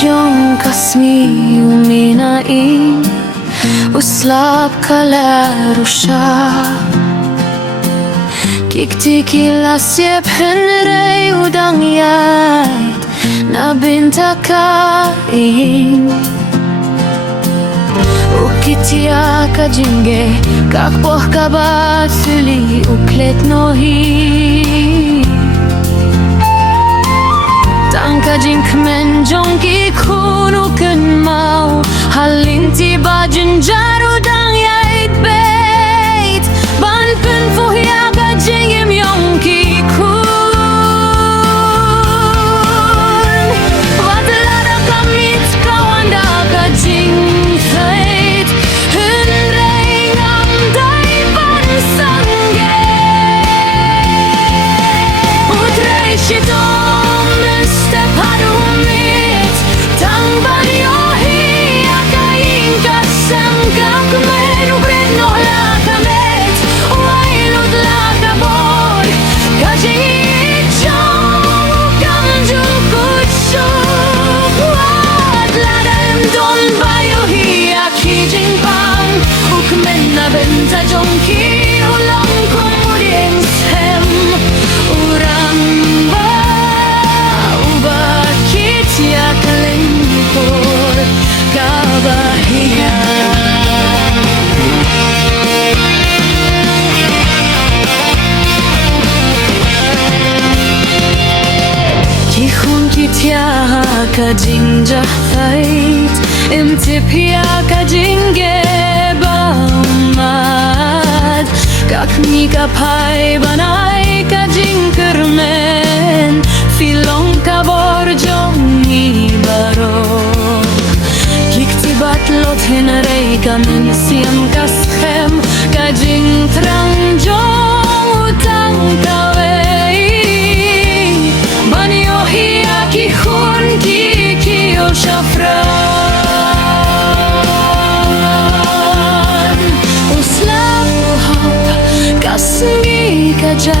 yung kasmi uminain, uslap kalaro siya. Kiktikila siep henrei udang yat nabinta kain. Ukitia kajinge kakpoh kabat fili uklet nohi. Tangka jinkmen jongki kunu kun mau halinti bajin jaru dang yait beit ban pen fuhya gajingim yongki kun wadlara kamit kawanda gajing feit henrei ngamdai ban sange utrei shiton Kajing jahait imtipia kajing gebamad kakni kapai banai kajing kermen filong kabor jongi barok kiktibat lot henrei kamen siam kaschem kajing trang jong utang kawei baniohi aki khun shafran uslap kasmi kaja